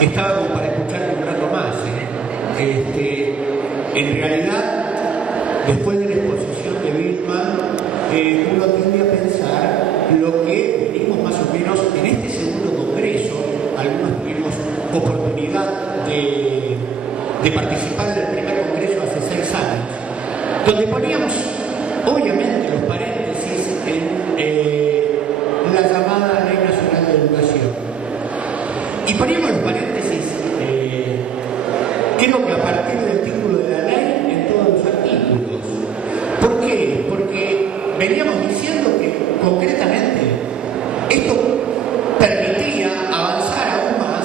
Estaba como para escuchar un rato más. En realidad, después de la exposición de Bittman, uno tiende a pensar lo que venimos más o menos en este segundo congreso. Algunos tuvimos oportunidad de participar del primer congreso hace 6 años, donde poníamos, obviamente, los paréntesis en la llamada Ley Nacional de Educación. Y poníamos los paréntesis, creo que a partir del título de la ley, en todos los artículos. ¿Por qué? Porque veníamos diciendo que, concretamente, esto permitía avanzar aún más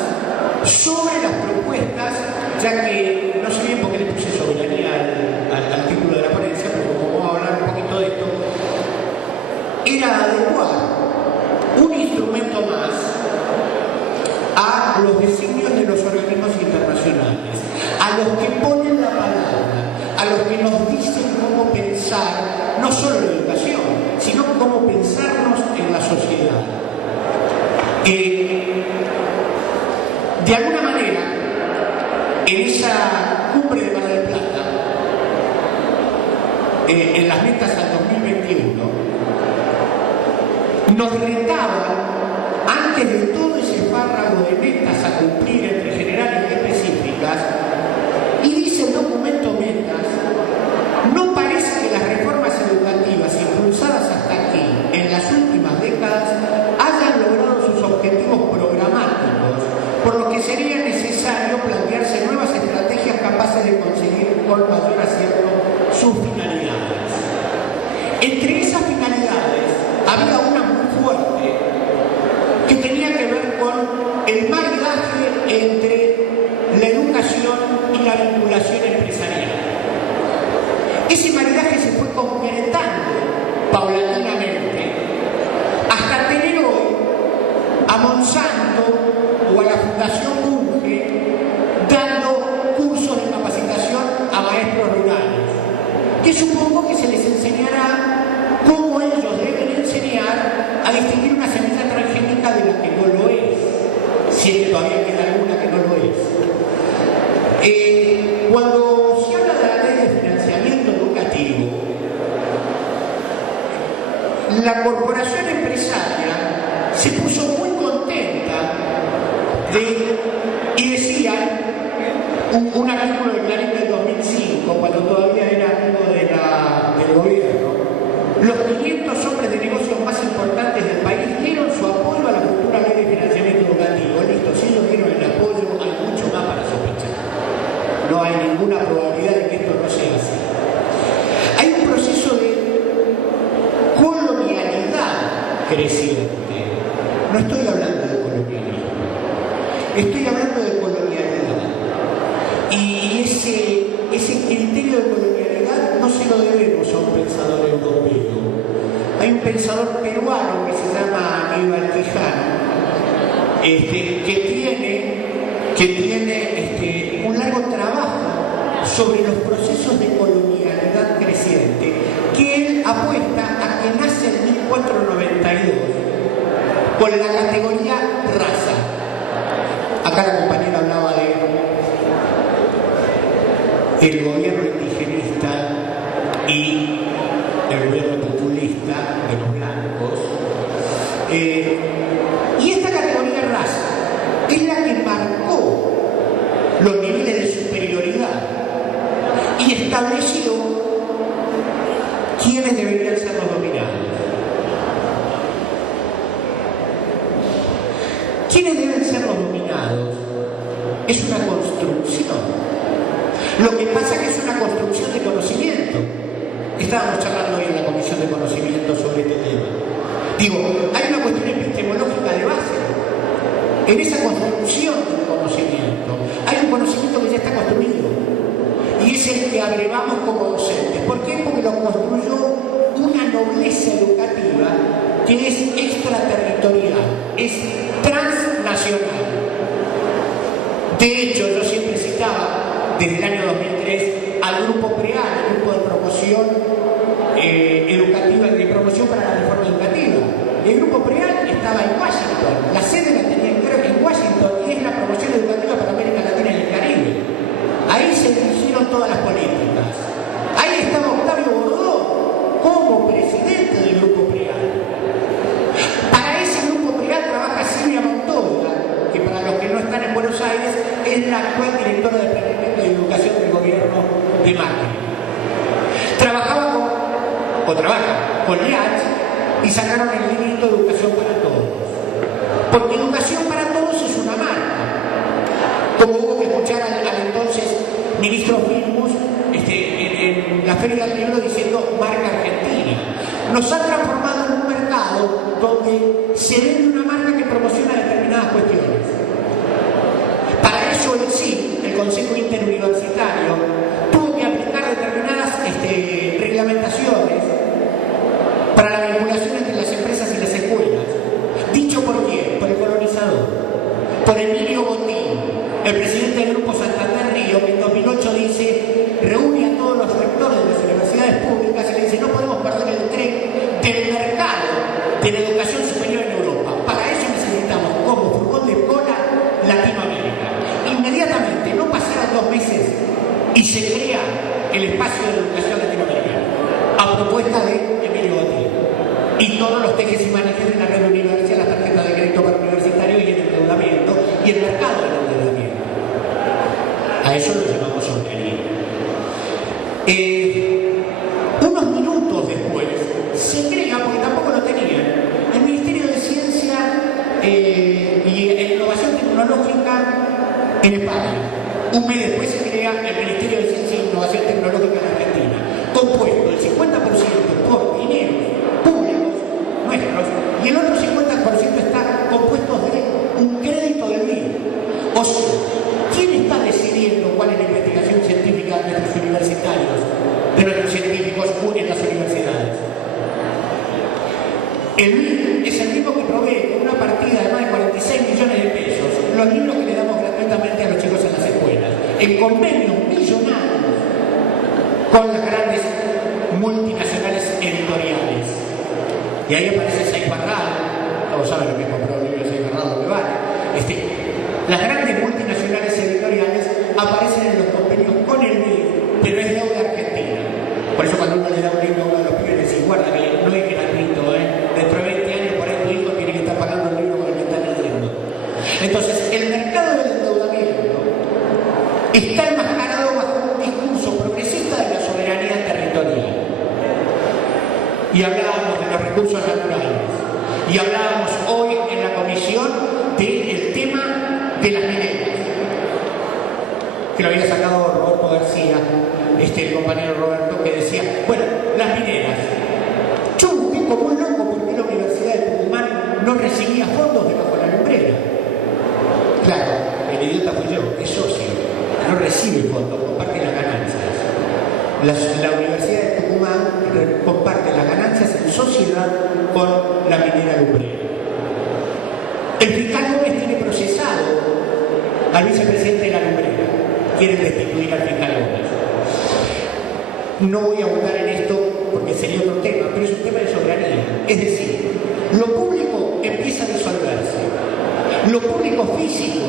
sobre las propuestas, ya que, no sé bien por qué le puse soberanía al título de la ponencia, pero como vamos a hablar un poquito de esto, era adecuar un instrumento más a los designios de los organismos internacionales, a los que ponen la palabra, a los que nos dicen cómo pensar, no solo la educación, sino cómo pensarnos en la sociedad. De alguna manera, en esa cumbre de Mar del Plata, en las metas al 2021, nos retaban, antes de todo ese párrafo de metas a cumplir entre generales y específicas, y dice el documento metas, no parece que las reformas educativas impulsadas hasta aquí, en las últimas décadas, hayan logrado sus objetivos programáticos, por lo que sería necesario plantearse nuevas estrategias capaces de conseguir con mayor acierto sus finalidades. Entre esas finalidades había una muy fuerte que tenía que ver con el maridaje entre la educación y la vinculación empresarial. Ese maridaje se fue concretando paulatinamente hasta tener hoy a Monsanto o a la Fundación Bunge dando cursos de capacitación a maestros rurales, que supongo que se les enseñará cómo ellos deben enseñar a distinguir una semilla transgénica de la que no lo es, si es que todavía queda alguna que no lo es. Cuando se habla de la ley de financiamiento educativo, la corporación empresaria se puso muy contenta y decía, un artículo de Clarín del 2005, cuando todavía era amigo del gobierno, los 500 hombres de negocios más importantes del país dieron su apoyo a la futura ley de financiamiento educativo. Listo, si ellos dieron el apoyo, hay mucho más para sospechar. No hay ninguna probabilidad de que esto no sea así. Hay un proceso de colonialidad creciente. No estoy hablando de colonialismo, estoy hablando de colonialidad. Y ese criterio de colonialidad no se lo debemos a un pensador europeo. Hay un pensador peruano que se llama Aníbal Quijano, que tiene un largo trabajo sobre los procesos de colonialidad creciente, que él apuesta a que nace en 1492 con la categoría raza. Acá la compañera hablaba de el gobierno indigenista y el gobierno populista de los blancos. Y esta categoría raza es la que marcó los niveles de superioridad y estableció quiénes deberían ser los dominados. ¿Quiénes deben ser los dominados? Es una construcción. Lo que pasa es que es una construcción de conocimiento. Estábamos charlando hoy en la Comisión de Conocimiento sobre este tema. Digo, hay una cuestión epistemológica de base. En esa construcción del conocimiento, hay un conocimiento que ya está construido. Y es el que abrevamos como docentes. ¿Por qué? Porque lo construyó una nobleza educativa que es extraterritorial, es transnacional. De hecho, yo siempre citaba, desde el año 2003, al grupo PREAL, el grupo de promoción educativa, de promoción para la reforma educativa. El grupo PREAL estaba en Washington, la sede la tenía creo que en Washington, y es la promoción educativa la actual directora de Planeamiento y Educación del gobierno de Macri. Trabaja con Liach y sacaron el librito Educación para Todos. Porque Educación para Todos es una marca. Como hubo que escuchar al entonces ministro Filmus en la Feria del Libro diciendo marca argentina. Nos ha transformado en un mercado donde se vende una marca que promociona determinadas cuestiones. Para eso en sí, el Consejo Interuniversitario tuvo que aplicar determinadas reglamentaciones para la vinculación entre las empresas y las escuelas. ¿Dicho por quién? Por el colonizador, por Emilio Botín, el presidente del Grupo Santander Río, que en 2008 dice, reúne a todos los rectores de las universidades públicas y le dice, no podemos perder el tren del mercado de la educación superior en Europa. Para eso necesitamos, como furgón de cola, Latinoamérica. Inmediatamente, no pasaron 2 meses y se crea el espacio de educación latinoamericana a propuesta de Emilio Botín. Y todos los tejes y manejes de la red universitaria, la tarjeta de crédito para universitario y el endeudamiento y el mercado del endeudamiento. A eso lo llamamos soberanía. Unos minutos después se crea, porque tampoco lo tenían, el Ministerio de Ciencia y Innovación Tecnológica en España. Un mes después se crea el Ministerio de Ciencia e Innovación Tecnológica en Argentina, compuesto el 50% por dineros públicos nuestros y el otro 50% está compuesto de un crédito del BID. O sea, ¿quién está decidiendo cuál es la investigación científica de nuestros universitarios, de nuestros científicos en las universidades? El BID es el mismo que provee con una partida de más de 46 millones de pesos los libros que le damos gratuitamente a los chicos en las escuelas, en convenios millonarios con las grandes multinacionales editoriales. Y ahí aparece Saiz Barral, todos saben lo que compró el libro de Saiz Barral, lo que vale. Las grandes multinacionales editoriales aparecen en los convenios con el BID, pero es deuda argentina. Por eso cuando uno le da un libro a uno de los pibes, le dice, guarda que no es gratuito, dentro de 20 años por ahí tu hijo tiene que estar pagando el libro con el que está leyendo. Entonces, el mercado del endeudamiento está enmascarado bajo un discurso progresista de la soberanía territorial. Y hablábamos de los recursos naturales. Y hablábamos hoy en la comisión del tema de las mineras, que lo había sacado Roberto García, el compañero Roberto, que decía, bueno, las mineras. Yo busqué como un loco porque la Universidad de Tucumán no recibía fondos debajo de la lumbrera. Claro, el idiota fui yo, es socio, no recibe fondos, comparte las ganancias. La Universidad de Tucumán comparte las ganancias en sociedad con la minera lumbrera. El fiscal Gómez tiene procesado al vicepresidente de la lumbrera. Quieren destituir al fiscal Gómez. No voy a abundar en esto porque sería otro tema, pero es un tema de soberanía. Es decir, lo público empieza a disolverse. Lo público físico,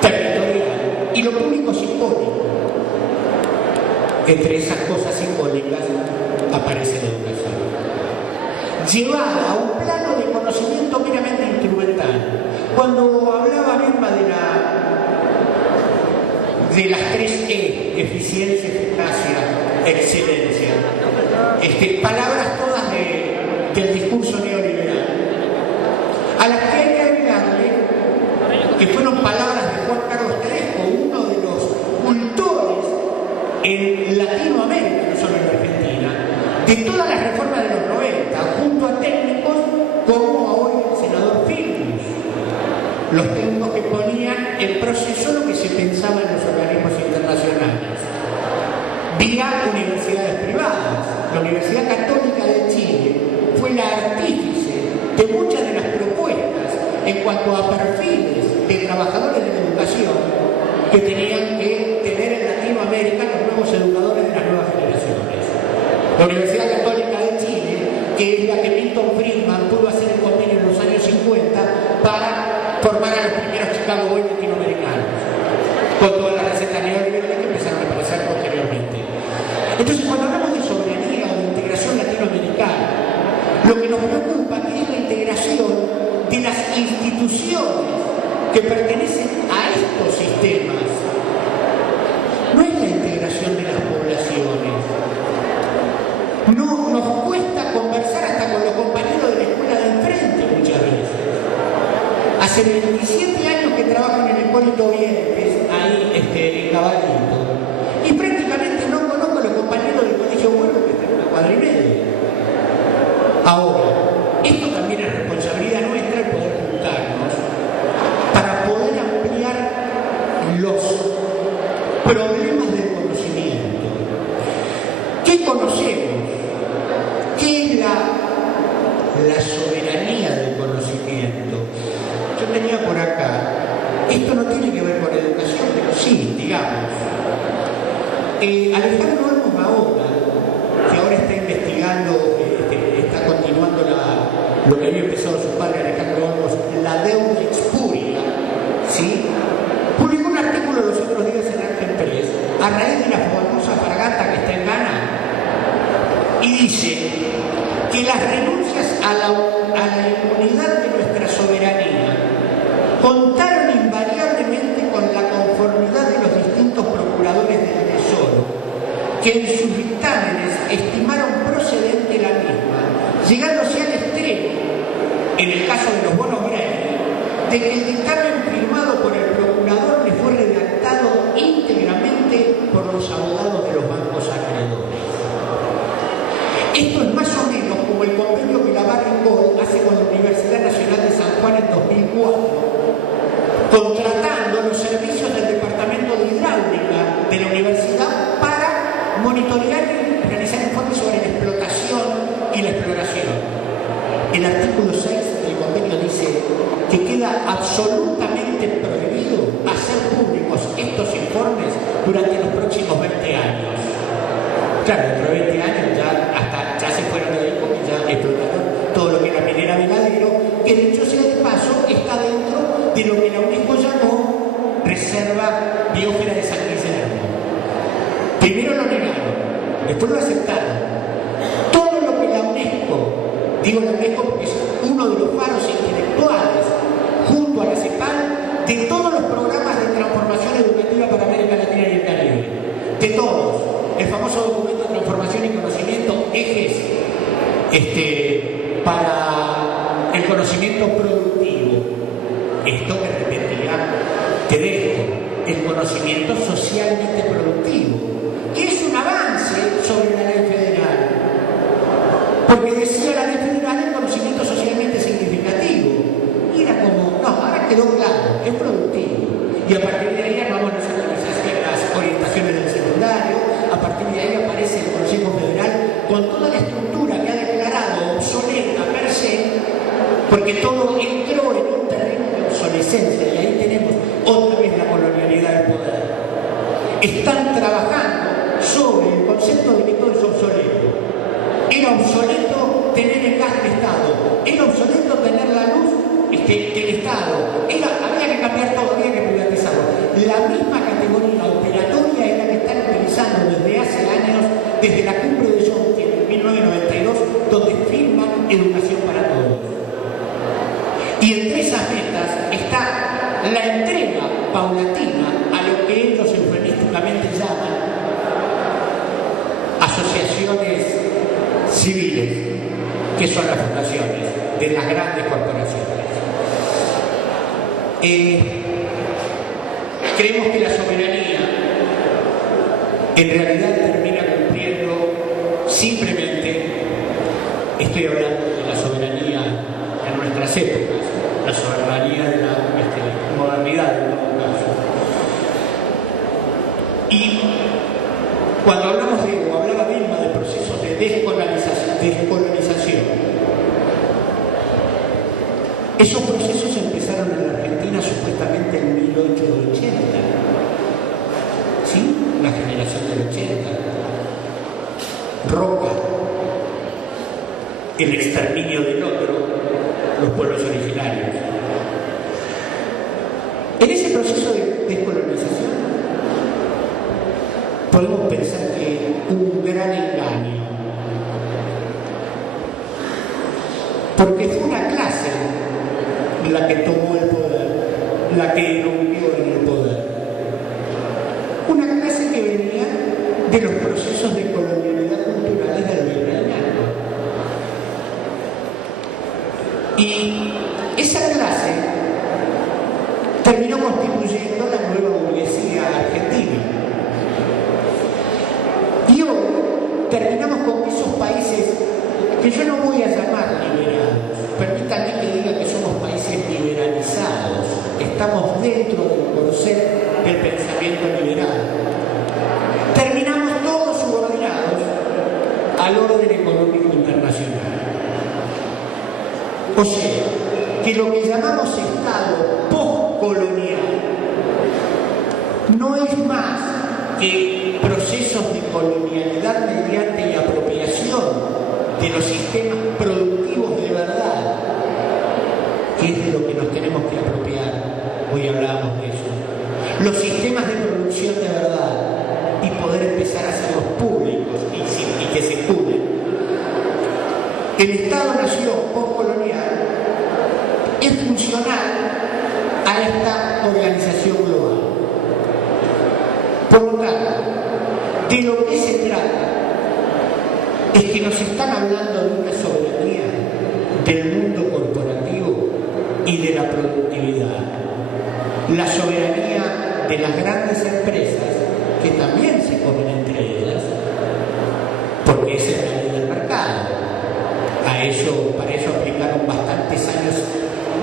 territorial, y lo público simbólico. Entre esas cosas simbólicas aparece la educación. Llevada a un plano de conocimiento meramente instrumental. Cuando hablaba Vilma de las 3E, eficiencia, eficacia, excelencia, palabras todas del discurso neoliberal, a las que hay que agregarle que fueron palabras de Juan Carlos Tedesco, uno de los cultores en Latinoamérica, no solo en Argentina, de todas las reformas de los 90, junto a técnicos como hoy el senador Filmus, los técnicos que ponían en proceso lo que se pensaba en los organismos internacionales, vía universidades privadas. La Universidad Católica de Chile fue la artífice de muchas de las propuestas en cuanto a perfiles de trabajadores de la educación que tenían que tener en Latinoamérica los nuevos educadores de las nuevas generaciones. La Universidad Católica de Chile, que es la que Milton Friedman pudo hacer el convenio en los años 50 para formar a los primeros Chicago Boys latinoamericanos, con todas las recetas neoliberales que empezaron a aparecer posteriormente. Entonces, cuando hablamos de soberanía o de integración latinoamericana, lo que nos preocupa es la integración de las instituciones que pertenecen a estos sistemas temas no es la integración de las poblaciones. No, nos cuesta conversar hasta con los compañeros de la escuela de enfrente muchas veces. Hace 27 años que trabajo en el Hipólito Vientes, ahí en Caballito, y prácticamente no conozco a los compañeros del colegio bueno que están en una cuadra y media. Ahora, esto también es responsabilidad nuestra el poder juntarnos para poder ampliar los problemas del conocimiento. ¿Qué conocemos? ¿Qué es la soberanía del conocimiento? Yo tenía por acá, esto no tiene que ver con educación, pero sí, digamos. Alejandro Olmos Mahona, que ahora está investigando, está continuando lo que había empezado su padre Alejandro Olmos, la deuda expuria, ¿sí? Publicó un artículo los otros días en Argenpress a raíz de la famosa fragata que está en Ghana y dice que las renuncias a la inmunidad de nuestra soberanía contaron invariablemente con la conformidad de los distintos procuradores del Tesoro, que en sus dictámenes estimaron procedente la misma, llegándose al extremo, en el caso de los bonos Braille, de que el dictamen firmado por el procurador le fue redactado íntegramente por los abogados de los bancos acreedores. Esto es más o menos como el convenio que la Barringol hace con la Universidad Nacional de San Juan en 2004, contratando los servicios del Departamento de Hidráulica de la universidad para monitorear y realizar informes sobre la explotación y la exploración. El artículo 6 del convenio dice que queda absolutamente prohibido hacer públicos estos informes durante los próximos 20 años. Claro, dentro de 20 años ya se fueron de ahí porque ya explotaron todo lo que era minera Veladero, que dicho sea de paso está dentro de lo que la UNESCO llamó Reserva Biósfera de San Guillermo. Primero lo negaron, después lo aceptaron. Todo lo que la UNESCO, digo la UNESCO porque es uno de los faros intelectuales, junto a la CEPAL, de todos los programas de transformación educativa para América Latina y el Caribe. De todos. El famoso documento de transformación y conocimiento, ejes para el conocimiento productivo. Esto que repetía Tedesco, el conocimiento socialmente productivo, que es un avance sobre la ley federal. Porque decía la ley federal el conocimiento socialmente significativo. Y era como, no, ahora quedó claro, es productivo. Y a partir de ahí armamos las orientaciones del secundario, a partir de ahí aparece el Consejo Federal con toda la estructura que ha declarado obsoleta per se, porque todo entró en un terreno de obsolescencia y ahí tenemos otra vez la colonialidad del poder. Están trabajando sobre el concepto de que todo es obsoleto. Era obsoleto tener el gas del Estado, era obsoleto tener la luz del Estado, había que cambiar todo, había que privatizarlo. La misma categoría operatoria es la que están utilizando desde hace años, desde la cumbre de Yonti en 1992, donde firman educación para todos. Y entre esas metas está la entrega paulatina a lo que ellos eufemísticamente llaman asociaciones civiles, que son las fundaciones de las grandes corporaciones. Creemos que la soberanía en realidad termina cumpliendo simplemente, estoy hablando de la soberanía en nuestras épocas, la soberanía de la modernidad en todo caso. Y cuando hablamos o hablaba Vilma de procesos de descolonización, esos procesos empezaron en la Argentina supuestamente en 1880. ¿Sí? La generación del 80. Roca, el exterminio del otro, los pueblos originarios. En ese proceso de descolonización podemos pensar que hubo un gran engaño, porque fue una clase la que tomó el poder, la que irrumpió en el poder. de los procesos de colonialidad cultural del virreinato. Y esa clase terminó constituyendo la nueva burguesía argentina. Y hoy terminamos con esos países que yo no voy a llamar liberados. Permítanme que diga que somos países liberalizados. Estamos dentro del concepto del pensamiento liberal. Terminamos todos subordinados al orden económico internacional. O sea, que lo que llamamos Estado postcolonial no es más que procesos de colonialidad mediante la apropiación de los sistemas productivos de verdad, que es de lo que nos tenemos que apropiar. Hoy hablábamos de eso. Los sistemas de producción de verdad y poder empezar a hacerlos públicos y que se cuiden. El Estado-Nación postcolonial es funcional a esta organización global. Por lo tanto, de lo que se trata es que nos están hablando de una soberanía del mundo corporativo y de la productividad. La soberanía de las grandes empresas, que también se comen entre ellas, porque esa es la ley del mercado. Para eso aplicaron bastantes años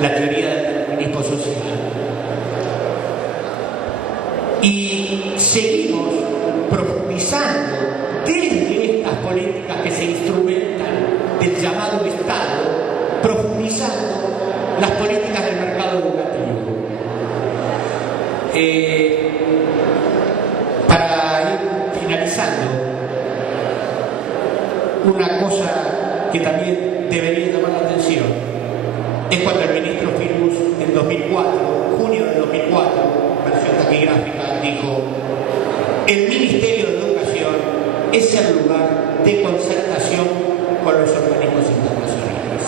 la teoría del determinismo social. Y seguimos profundizando desde estas políticas que se instrumentan del llamado Estado, profundizando las políticas del mercado educativo. Para ir finalizando, una cosa que también debería llamar la atención es cuando el ministro Firmus en 2004, junio de 2004, versión taquigráfica, dijo: el Ministerio de Educación es el lugar de concertación con los organismos internacionales.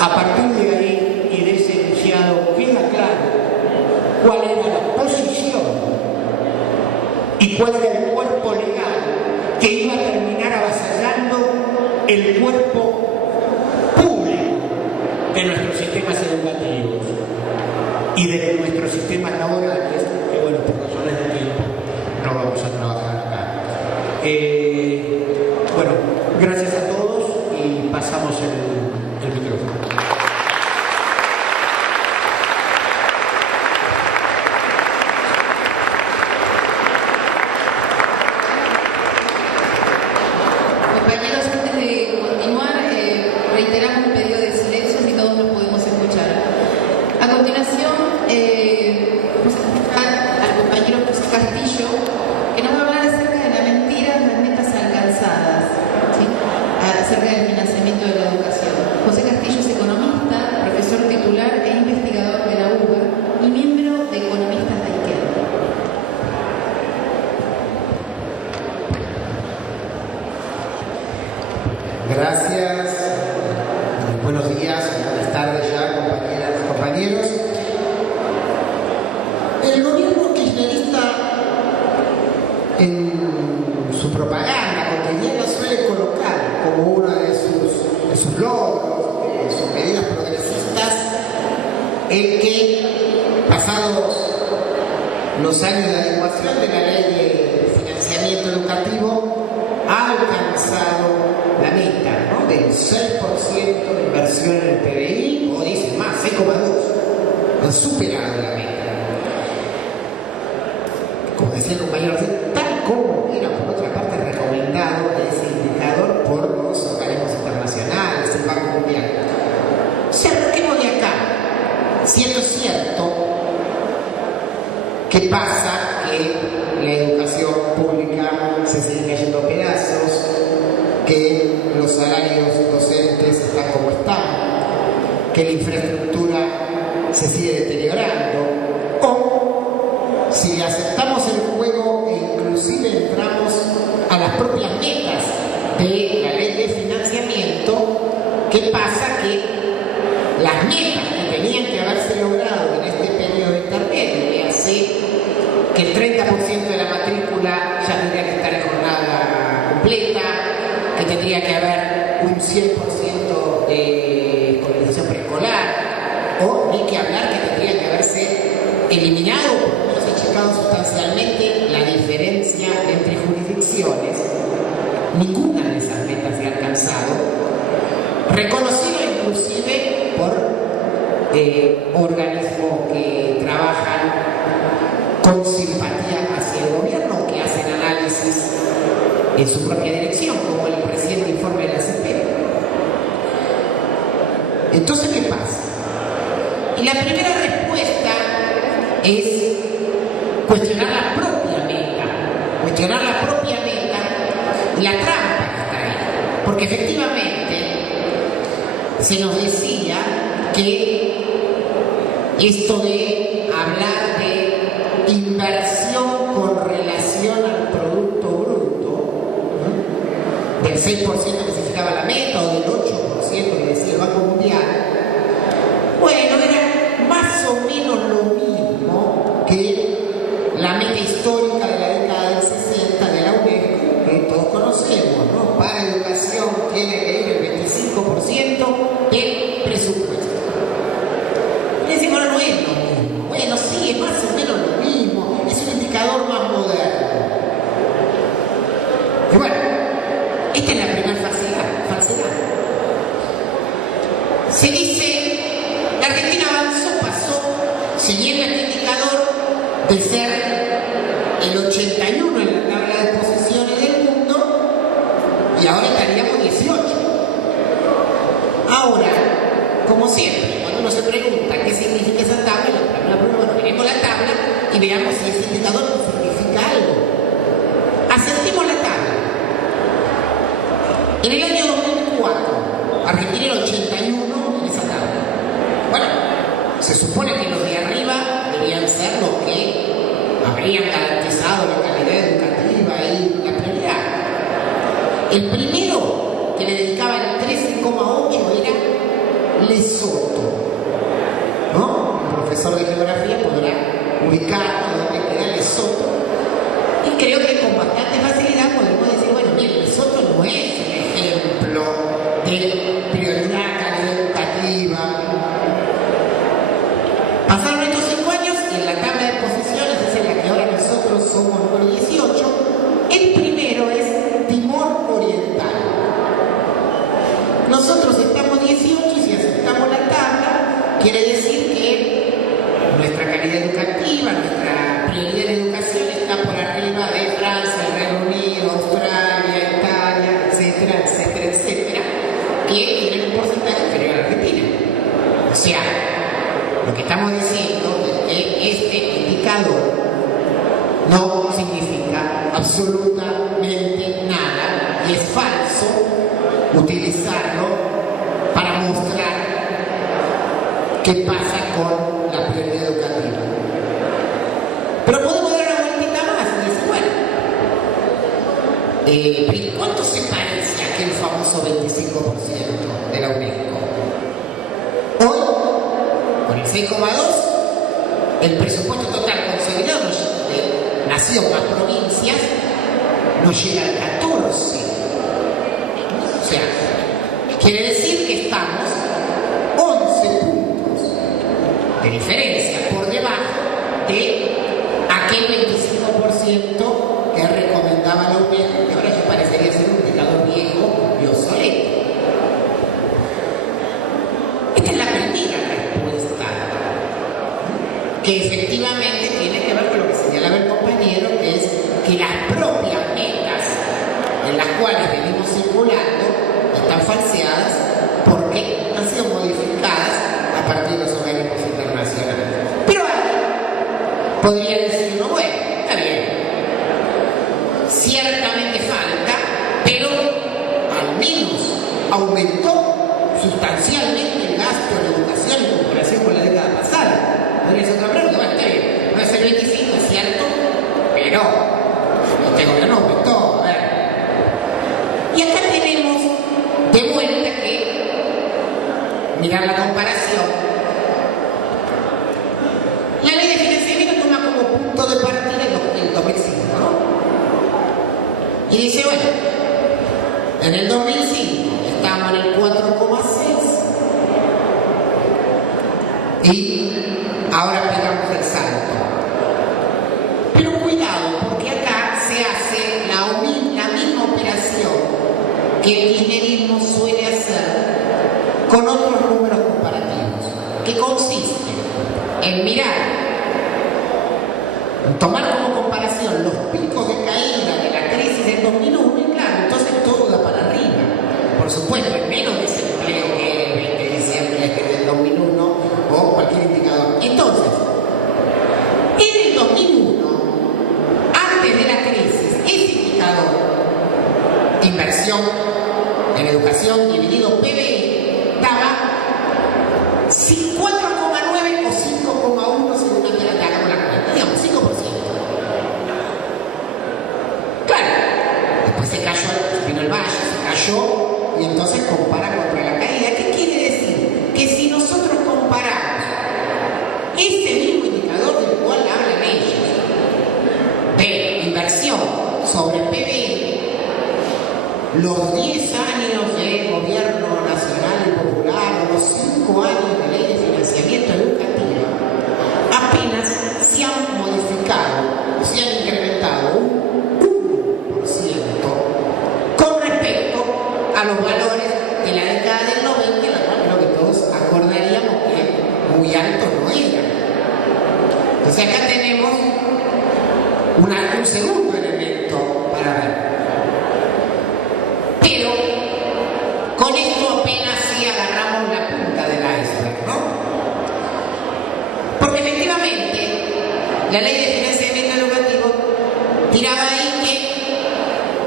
A partir de ahí y de ese enunciado queda claro cuál era la posición y cuál era el cuerpo legal que iba a terminar avasallando el cuerpo público de nuestros sistemas educativos y de nuestros sistemas laborales, que bueno, por razones de tiempo no vamos a trabajar acá. Bueno, gracias a todos y pasamos el micrófono. Gracias, buenos días, buenas tardes ya, compañeras y compañeros. El gobierno kirchnerista en su propaganda cotidiana suele colocar como uno de sus logros, de sus medidas progresistas, el que, pasados los años de adecuación de la ley de financiamiento educativo, ha alcanzado la meta, ¿no?, del 6% de inversión en el PBI, o dicen más, 6,2%. Han superado la meta. Como decía el compañero, tal como era por otra parte recomendado ese indicador por los organismos internacionales, el Banco Mundial. Saquemos de acá, siendo cierto que pasa que la educación pública se sigue cayendo a pedazos, que los salarios docentes están como están, que la infraestructura se sigue deteriorando, o si aceptamos el juego e inclusive entramos a las propias metas de la ley de financiamiento, ¿qué pasa? Que las metas que tenían que haberse logrado en este periodo intermedio, que hace que el 30% de la matrícula ya tendría que estar en tendría que haber un 100% de escolarización preescolar, o ni que hablar que tendría que haberse eliminado, por lo menos achicado sustancialmente, la diferencia entre jurisdicciones. Ninguna de esas metas se ha alcanzado, reconocido inclusive por organismos que trabajan con simpatía hacia el gobierno, que hacen análisis en su propia dirección, como el reciente informe de la CP. Entonces, ¿qué pasa? Y la primera respuesta es cuestionar la propia meta, y la trampa que está ahí. Porque efectivamente se nos decía que esto de hablar de inversión con relación al Producto Bruto, ¿no?, del 6% que se fijaba la meta, o del 8% que decía el Banco Mundial, bueno, era más o menos lo mismo que la meta histórica de la década del 60 de la UNESCO, que todos conocemos, ¿no? Para educación tiene que ir el 25% del presupuesto. Y decimos, no es lo mismo. Bueno, sí, es más o menos lo mismo, es un indicador más moderno. Y bueno, esta es la primera falsedad. Se dice, la Argentina pasó, siguiendo este indicador, de ser el 81 en la tabla de posiciones del mundo, y ahora estaríamos 18. Ahora, como siempre, cuando uno se pregunta qué significa esa tabla, bueno, miremos la tabla y veamos si ese indicador significa algo. Acertemos la tabla. En el año 2004, Argentina era 81 en esa tabla. Bueno, se supone que los de arriba debían ser los que habrían garantizado la calidad educativa y la prioridad. El primero, que le dedicaba el 13,8, era Lesoto, ¿no? Un profesor de geografía podrá ubicar dónde queda Lesoto, y creo que con bastante facilidad podemos decir, bueno, bien, Lesoto no es un ejemplo de prioridad, calidad educativa. Pasaron estos 5 años y en la tabla de posiciones, es en la que ahora nosotros somos número 18, el primero es Timor Oriental. Nosotros estamos 18 y si aceptamos la tabla, quiere decir que nuestra calidad educativa, nuestra prioridad en educación está por arriba de Francia, Reino Unido, Australia, Italia, etcétera, etcétera, etcétera, que tienen un porcentaje inferior a la Argentina. O sea, lo que estamos diciendo es que este indicador no significa absolutamente nada y es falso utilizarlo para mostrar qué pasa con la prioridad educativa. Pero podemos dar una vueltita más y decir, bueno, ¿cuánto se parece a aquel famoso 25% de la UNESCO? Hoy, con el 6,2, el presupuesto total consolidado de nación más provincias no llega al 14. O sea, quiere decir que estamos 11 puntos de diferencia por debajo de aquel 25% que recomendaba la UNESCO, que ahora ya parecería ser un indicador viejo y obsoleto. Esta es la primera respuesta, que efectivamente tiene que ver con lo que señalaba el compañero, que es que las propias metas en las cuales venimos circulando están falseadas porque han sido modificadas a partir de los organismos internacionales. Pero podría decir uno, bueno, está bien, ciertamente falta, pero al menos aumentó sustancialmente el gasto en educación en comparación con la década pasada. Podría ser otra pregunta, bueno, está bien, no es el 25, es cierto, pero este gobierno aumentó, a ver. Y acá tenemos de vuelta que mirar la comparación. La ley de financiamiento toma como punto de partida el 2005, ¿no? Y dice, bueno, En el 2005 estábamos en el 4,6 y ahora pegamos el salto. Pero cuidado, porque acá se hace la misma operación que el kirchnerismo suele hacer con otros números comparativos, que consiste en mirar, en tomar como comparación los picos de caída de la crisis del 2001 y claro, entonces todo da para arriba. Por supuesto, es menos desempleo que el 20 de diciembre del 2001 o cualquier indicador. Entonces, en el 2001, antes de la crisis, ese indicador, inversión en educación dividido PBI, daba 4,9 o 5,1 según la hagamos la cuenta, digamos 5%. Claro, después se cayó, vino el valle, se cayó y entonces compara contra la caída. ¿Qué quiere decir? Que si nosotros comparamos ese mismo indicador del cual hablan ellos, de inversión sobre PBI, los 10 años de gobierno nacional y popular, o los 5 años de ley de financiamiento educativo, apenas se han modificado, se han incrementado un 1% con respecto a los valores de la década del 90, la cual creo que todos acordaríamos que muy alto no era. Entonces acá tenemos un segundo elemento para ver. Pero con esto apenas sí agarramos la punta del iceberg, ¿no? Porque efectivamente la ley de financiamiento educativo tiraba ahí que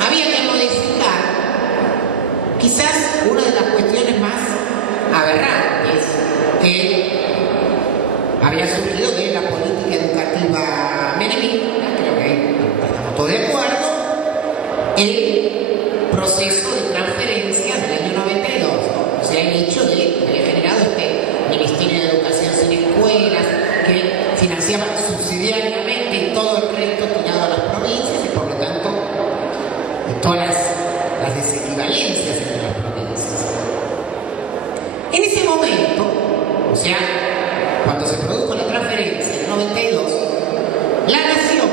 había que modificar quizás una de las cuestiones más aberrantes que había surgido de la política educativa menemista, creo que ahí estamos todos de acuerdo, el proceso de transferencias del año 92, ¿no? O sea, el hecho de haber generado este Ministerio de Educación sin escuelas, que financiaba subsidiariamente todo el resto tirado a las provincias y por lo tanto todas las desequivalencias entre las provincias. En ese momento, o sea, cuando se produjo la transferencia en el 92, la nación,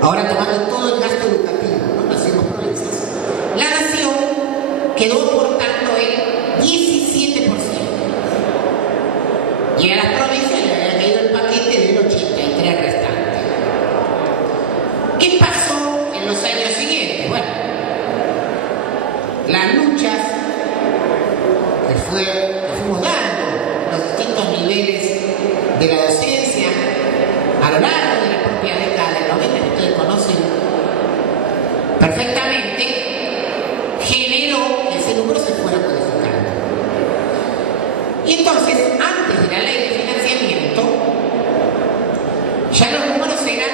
ahora tomando todo el gasto educativo, no nacimos provincias, la nación quedó aportando el 17%. Y a las provincias le había caído el paquete del 83% restante. ¿Qué pasó en los años siguientes? Bueno, las luchas que fuimos dando, los distintos niveles de la docencia a lo largo de la propia década del 90, que ustedes conocen perfectamente, generó que ese número se fuera modificando. Y entonces, antes de la ley de financiamiento, ya los números eran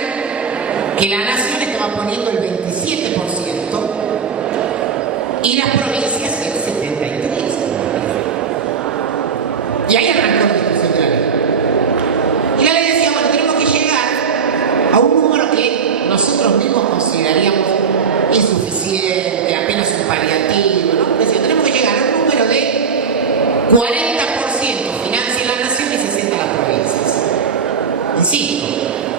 que la nación estaba poniendo el 27% y las provincias el 73%. Y ahí arrancó la discusión de la ley. Y la ley decía, bueno, tenemos que llegar a un número que nosotros mismos consideraríamos insuficiente, apenas un paliativo, ¿no? Decía, tenemos que llegar a un número de 40% financia la nación y 60% las provincias. Insisto,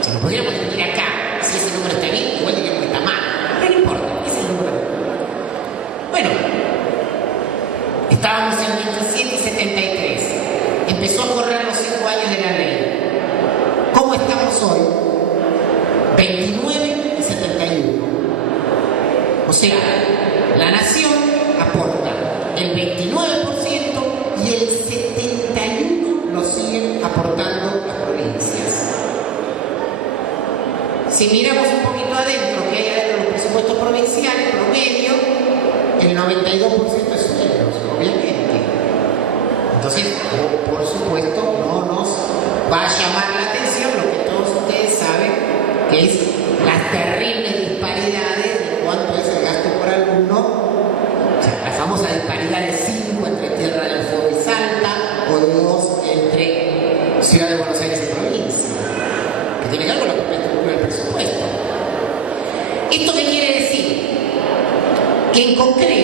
si nos pudiéramos discutir acá, si ese número está bien, igual diríamos que está mal. Pero no importa, ese es el número. Bueno, estábamos en 27 y 73. Empezó a correr los 5 años de la ley. ¿Cómo estamos hoy? 29 y 71. O sea, la nación aporta el 29% y el 71% lo siguen aportando las provincias. Si miramos un poquito adentro, que hay adentro los presupuestos provinciales, promedio, el 92% es menos, obviamente. Entonces, por supuesto, no nos va a llamar la atención lo que todos ustedes saben, que es las terribles disparidades de cuánto es el gasto por alumno, o sea, la famosa disparidad de 5 entre Tierra del Fuego y Salta, o de 2 entre Ciudad de Buenos Aires y provincia, que tiene que ver con la estructura del presupuesto. ¿Esto qué quiere decir? Que en concreto,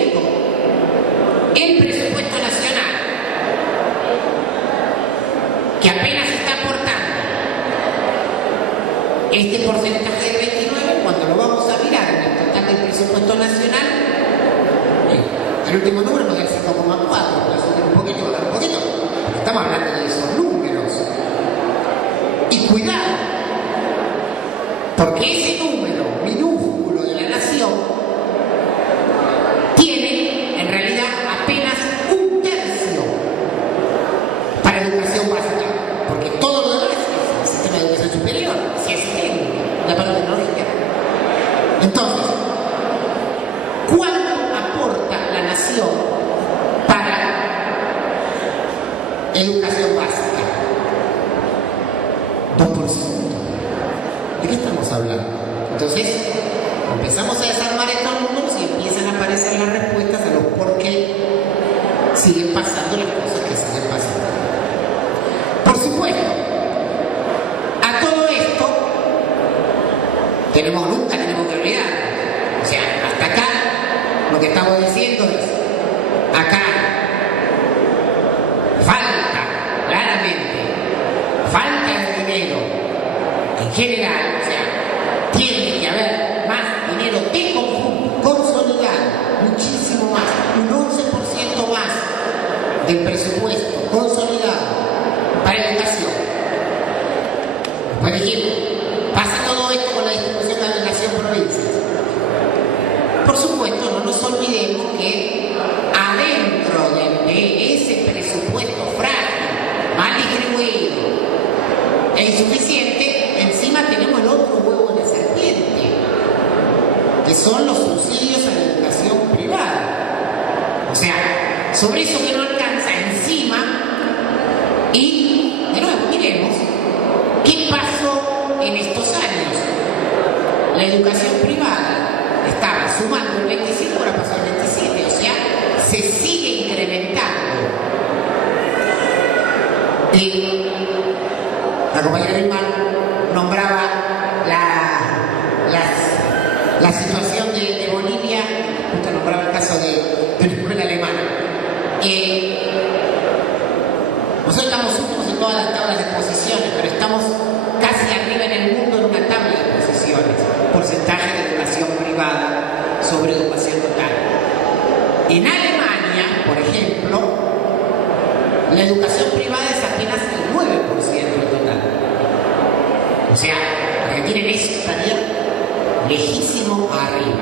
Este porcentaje de 29, cuando lo vamos a mirar en el total del presupuesto nacional, el último número nos da el 5,4, puede subir un poquito, bajar un poquito. Estamos hablando de esos números. Y cuidado, porque ese número minúsculo de la nación tiene en realidad apenas un tercio para educación básica, porque todo lo demás es el sistema de educación superior, si es la parte tecnológica. Entonces, ¿cuánto aporta la nación para educación básica? 2%. ¿De qué estamos hablando? Entonces, empezamos a desarmar estos números y empiezan a aparecer las respuestas a los por qué siguen pasando las cosas que siguen pasando. Por supuesto, a todo esto nunca tenemos que olvidar. O sea, hasta acá lo que estamos diciendo es, acá falta, claramente, falta de dinero en general, o sea, tiene que haber más dinero de conjunto, consolidado, muchísimo más, un 11% más del presupuesto consolidado para educación. Por ejemplo, pasa todo esto con la distribución de la nación-provincias. Por supuesto, no nos olvidemos que adentro de ese presupuesto frágil, mal distribuido e insuficiente, encima tenemos el otro huevo de la serpiente, que son los subsidios a la educación privada. O sea, sobre eso que no alcanza encima, y de nuevo miremos qué pasó en estos años. La educación privada estaba sumando el 25, ahora pasó al 27, o sea, se sigue incrementando. Y la compañera Grimán nombraba la situación de Bolivia, justo nombraba el caso de una escuela alemana. Nosotros estamos últimos en todas las tablas de posiciones, pero estamos casi arriba en el mundo en una tabla de posiciones, porcentaje de educación privada sobre educación total. En Alemania, por ejemplo, la educación privada es apenas el 9% del total. O sea, Argentina en eso estaría lejísimo arriba.